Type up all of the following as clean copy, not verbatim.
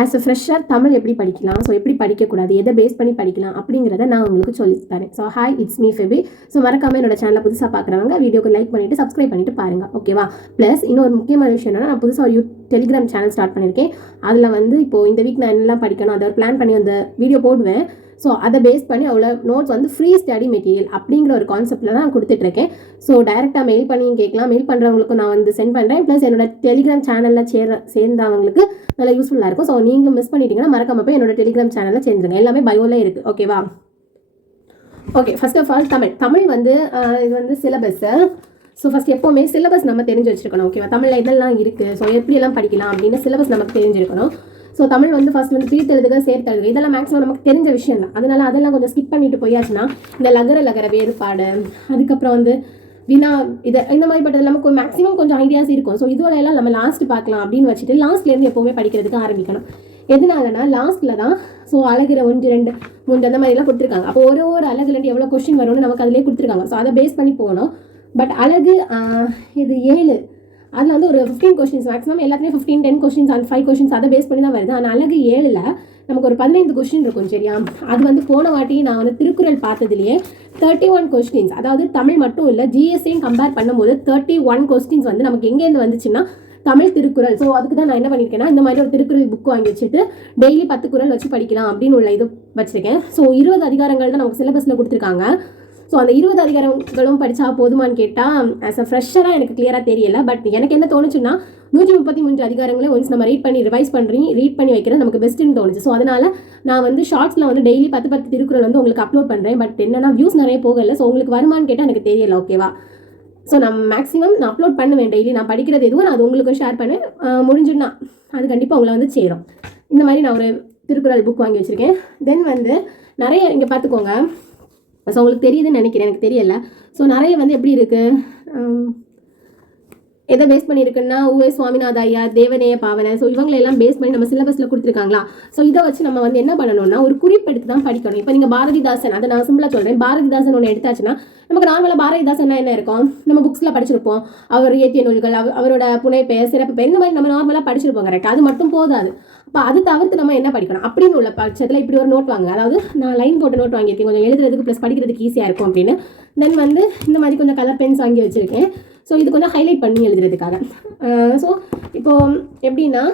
As a fresher Tamil எப்படி படிக்கலாம், so எப்படி படிக்கக்கூடாது, எதை பேஸ் பண்ணி படிக்கலாம் அப்படிங்கிறத நான் உங்களுக்கு சொல்லி தரேன். So hi, it's me Febi. So மறக்காமல் என்னோட சேனலை புதுசாக பார்க்குறவங்க வீடியோக்கு லைக் பண்ணிவிட்டு சப்ஸ்கிரைப் பண்ணிட்டு பாருங்கள், ஓகேவா? ப்ளஸ் இன்னொரு முக்கியமான விஷயம் என்னன்னா, நான் புதுசாக ஒரு டெலிகிராம் சேனல் ஸ்டார்ட் பண்ணியிருக்கேன். அதில் வந்து இப்போது இந்த வீக் நான் என்னெல்லாம் படிக்கணும் அதை ஒரு பிளான் பண்ணி அந்த வீடியோ போடுவேன். ஸோ அதை பேஸ் பண்ணி அவ்வளோ நோட்ஸ் வந்து ஃப்ரீ ஸ்டடி மெட்டீரியல் அப்படிங்கிற ஒரு கான்செப்ட்டில் தான் நான் கொடுத்துட்ருக்கேன். ஸோ டைரெக்டாக மெயில் பண்ணியும் கேட்கலாம். மெயில் பண்ணுறவங்களுக்கும் நான் வந்து சென்ட் பண்ணுறேன். ப்ளஸ் என்னோட டெலிகிராம் சேனலில் சேர்ந்தவங்களுக்கு நல்லா யூஸ்ஃபுல்லாக இருக்கும். ஸோ நீங்களும் மிஸ் பண்ணிட்டீங்கன்னா மறக்காம போய் என்னோட டெலிகிராம் சேனலில் சேர்ந்துருங்க. எல்லாமே பயோவில் இருக்குது, ஓகேவா? Okay, first of all Tamil வந்து இது வந்து சிலபஸ்ஸு. ஸோ ஃபஸ்ட் எப்போவுமே சிலபஸ் நம்ம தெரிஞ்சு வச்சுருக்கணும், ஓகேவா? தமிழில் இதெல்லாம் இருக்குது, ஸோ எப்படியெல்லாம் படிக்கலாம் அப்படின்னு சிலபஸ் நமக்கு தெரிஞ்சிருக்கணும். ஸோ தமிழ் வந்து ஃபஸ்ட் வந்து பிரித்தெழுதுக, சேர்த்தெழுதுக, இதெல்லாம் மேக்ஸிமம் நமக்கு தெரிஞ்ச விஷயம் தான். அதனால அதெல்லாம் கொஞ்சம் ஸ்கிப் பண்ணிட்டு போயாச்சுன்னா இந்த லகர வேறுபாடு, அதுக்கப்புறம் வந்து வினா, இந்த மாதிரிப்பட்டது நமக்கு மேக்ஸிமம் கொஞ்சம் ஐடியாஸ் இருக்கும். ஸோ இதோட எல்லாம் நம்ம லாஸ்ட் பார்க்கலாம் அப்படின்னு வச்சுட்டு லாஸ்ட்லேருந்து எப்போவுமே படிக்கிறதுக்கு ஆரம்பிக்கணும். எதனாலனா லாஸ்ட்டில் தான் ஸோ அழகிற 1, 2, 3 அந்த மாதிரிலாம் கொடுத்துருக்காங்க. அப்போ ஒரு அழகுலேருந்து எவ்வளோ கொஸ்டின் வரும்னு நமக்கு அதிலே கொடுத்துருக்காங்க. ஸோ அதை பேஸ் பண்ணி போகணும். பட் அழகு இது 7, அதில் வந்து ஒரு 15 கொஸ்டின்ஸ் மேக்ஸிமம் எல்லாத்துலேயும் 15, 10 கொஸ்டின்ஸ் அந்த 5 கொஸ்டின்ஸ் அதை பேஸ் பண்ணி தான் வருது. ஆனால் அழகு 7ல் நமக்கு ஒரு 15 கொஸ்டின் இருக்கும், சரியா? அது வந்து போன வாட்டி நான் வந்து திருக்குறள் பார்த்ததுலேயே 31 கொஸ்டின்ஸ், அதாவது தமிழ் மட்டும் இல்லை ஜிஎஸ்ஐயும் கம்பேர் பண்ணும்போது 31 கொஸ்டின்ஸ் வந்து நமக்கு எங்கேருந்து வந்துச்சுன்னா தமிழ் திருக்குறள். ஸோ அதுக்கு தான் நான் என்ன பண்ணியிருக்கேன்னா இந்த மாதிரி ஒரு திருக்குறள் புக் வாங்கி வச்சுட்டு டெய்லி 10 குறள் வச்சு படிக்கலாம் அப்படின்னு உள்ள இது வச்சுருக்கேன். ஸோ 20 அதிகாரங்கள் தான் நமக்கு சிலபஸில் கொடுத்துருக்காங்க. ஸோ அந்த 20 அதிகாரங்களும் படித்தா போதுமான்னு கேட்டால் ஆஸ் அ ஃப்ரெஷராக எனக்கு கிளியராக தெரியல. பட் எனக்கு என்ன தோணுச்சுன்னா 133 அதிகாரங்களே ஒன்ஸ் நம்ம ரீட் பண்ணி வைக்கிறது நமக்கு பெஸ்ட்டுன்னு தோணுச்சு. ஸோ அதனால் நான் வந்து ஷார்ட்ஸில் வந்து டெய்லி 10 திருக்குறள் வந்து உங்களுக்கு அப்லோட் பண்ணுறேன். பட் என்னன்னா வியூஸ் நிறைய போகலை. ஸோ உங்களுக்கு வருமானு கேட்டால் எனக்கு தெரியல, ஓகேவா? ஸோ நான் மேக்ஸிமம் நான் அப்லோட் பண்ணுவேன் டெய்லி. நான் படிக்கிறது எதுவும் நான் அது உங்களுக்கு ஷேர் பண்ணேன். முடிஞ்சுன்னா அது கண்டிப்பாக உங்களை வந்து சேரும். இந்த மாதிரி நான் ஒரு திருக்குறள் புக் வாங்கி வச்சுருக்கேன். தென் வந்து நிறைய இங்கே பார்த்துக்கோங்க. ஸோ உங்களுக்கு தெரியுதுன்னு நினைக்கிறேன், எனக்கு தெரியலை. ஸோ நிறைய வந்து எப்படி இருக்குது, எதை பேஸ் பண்ணியிருக்குன்னா உவே சுவாமிநாத ஐயா, தேவநேய பாவனை, ஸோ இவங்களெல்லாம் பேஸ் பண்ணி நம்ம சிலபஸில் கொடுத்துருக்காங்களா. ஸோ இதை வச்சு நம்ம வந்து என்ன பண்ணணும்னா ஒரு குறிப்பெடுத்து தான் படிக்கணும். இப்போ நீங்கள் பாரதிதாசன், அதை நான் சிம்பிளாக சொல்கிறேன். பாரதிதாசன் ஒன்று எடுத்தாச்சுன்னா நமக்கு நார்மலாக பாரதிதாசன் என்ன இருக்கும், நம்ம புக்ஸில் படிச்சிருப்போம். அவர் இயற்றிய நூல்கள், அவரோட புனைப்பெயர், சிறப்பு பெயர், இந்த மாதிரி நம்ம நார்மலாக படிச்சிருப்போம், கரெக்ட்? அது மட்டும் போதாது. அப்போ அது தவிர்த்து நம்ம என்ன படிக்கணும் அப்படின்னு உள்ள பட்சத்தில் இப்படி ஒரு நோட் வாங்க. அதாவது நான் லைன் போட்டு நோட் வாங்கியிருக்கேன், கொஞ்சம் எழுதுறதுக்கு ப்ளஸ் படிக்கிறதுக்கு ஈஸியாக இருக்கும் அப்படின்னு. தென் வந்து இந்த மாதிரி கொஞ்சம் கலர் பென்ஸ் வாங்கி வச்சுருக்கேன். ஸோ இது கொஞ்சம் ஹைலைட் பண்ணி எழுதுறதுக்காக. ஸோ இப்போது எப்படின்னா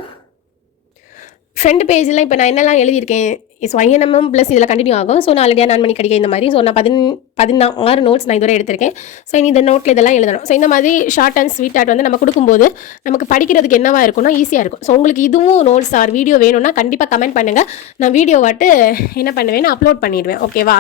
ஃப்ரண்ட் பேஜில் இப்போ நான் என்னெல்லாம் எழுதியிருக்கேன், ஸோ ஐஎன்எம்எம் ப்ளஸ் இதில் கண்டினியூ ஆகும். ஸோ நான் ஆல்ரெடி 9 மணி கிடைக்க இந்த மாதிரி. ஸோ நான் 16 நோட்ஸ் நான் இதுவரை எடுத்திருக்கேன். ஸோ இனி இந்த நோட்டில் இதெல்லாம் எழுதணும். ஸோ இந்த மாதிரி ஷார்ட் அண்ட் ஸ்வீட் ஆர்ட் வந்து நம்ம கொடுக்கும்போது நமக்கு படிக்கிறதுக்கு என்னவா இருக்கும்னா ஈஸியாக இருக்கும். ஸோ உங்களுக்கு இதுவும் நோட்ஸ் ஆர் வீடியோ வேணும்னா கண்டிப்பாக கமெண்ட் பண்ணுங்கள். நான் வீடியோ வாட்டு என்ன பண்ணுவேன்னு அப்லோட் பண்ணிடுவேன், ஓகேவா?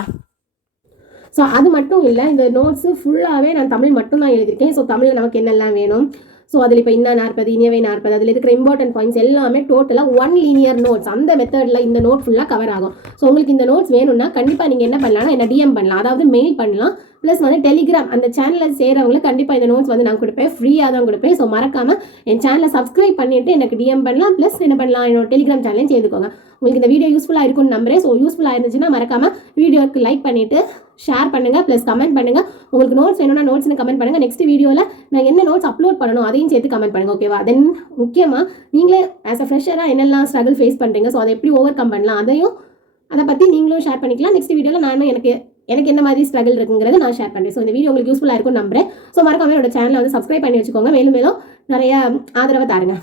ஸோ அது மட்டும் இல்லை, இந்த நோட்ஸு ஃபுல்லாகவே நான் தமிழ் மட்டும் தான் எழுதியிருக்கேன். ஸோ தமிழில் நமக்கு என்னெல்லாம் வேணும், ஸோ அதில் இப்போ இன்ன 40, இனியவை 40, அதில் இருக்கிற இம்பார்ட்டன்ட் பாயிண்ட்ஸ் எல்லாமே டோட்டலாக 1 லீனியர் நோட்ஸ், அந்த மெத்தடில் இந்த நோட் ஃபுல்லாக கவர் ஆகும். ஸோ உங்களுக்கு இந்த நோட்ஸ் வேணும்னா கண்டிப்பாக நீங்கள் என்ன பண்ணலாம்னா என்ன டிஎம் பண்ணலாம், அதாவது மெயில் பண்ணலாம். ப்ளஸ் வந்து டெலிகிராம் அந்த சேனலில் சேரவங்களுக்கு கண்டிப்பாக இந்த நோட்ஸ் வந்து நான் கொடுப்பேன், ஃப்ரீயாக தான் கொடுப்பேன். ஸோ மறக்காமல் என் சேனலை சப்ஸ்கிரைப் பண்ணிவிட்டு எனக்கு டிஎம் பண்ணலாம். ப்ளஸ் என்ன பண்ணலாம், என்னோட டெலிகிராம் சேனலையும் சேர்த்துக்கோங்க. உங்களுக்கு இந்த வீடியோ யூஸ்ஃபுல்லாக இருக்கும்னு நம்புறேன். ஸோ யூஸ்ஃபுல்லாக இருந்துச்சுன்னா மறக்காமல் வீடியோக்கு லைக் பண்ணிவிட்டு ஷேர் பண்ணுங்கள், ப்ளஸ் கமெண்ட் பண்ணுங்கள். உங்களுக்கு நோட்ஸ் வேணும்னா நோட்ஸ்னு கமெண்ட் பண்ணுங்கள். நெக்ஸ்ட் வீடியோவில் நான் என்ன நோட்ஸ் அப்லோட் பண்ணணும் அதையும் சேர்த்து கமெண்ட் பண்ணுங்கள், ஓகேவா? தென் முக்கியமாக நீங்களே ஆஸ் அ ஃப்ரெஷராக என்னெல்லாம் ஸ்ட்ரகிள் ஃபேஸ் பண்ணுறீங்க, ஸோ அதை எப்படி ஓவர் கம் பண்ணலாம் அதை பற்றி நீங்களும் ஷேர் பண்ணிக்கலாம். நெக்ஸ்ட் வீடியோவில் நானும் எனக்கு என்ன மாதிரி ஸ்ட்ரகிள் இருக்குங்கிறத நான் ஷேர் பண்ணுறேன். ஸோ இந்த வீடியோ உங்களுக்கு யூஸ்ஃபுல்லாக இருக்கும்னு நம்புறேன். ஸோ மறக்காம என்னோட சேனலை வந்து சப்ஸ்கிரைப் பண்ணி வச்சுக்கோங்க. மேலும் நிறைய ஆதரவை தாருங்க.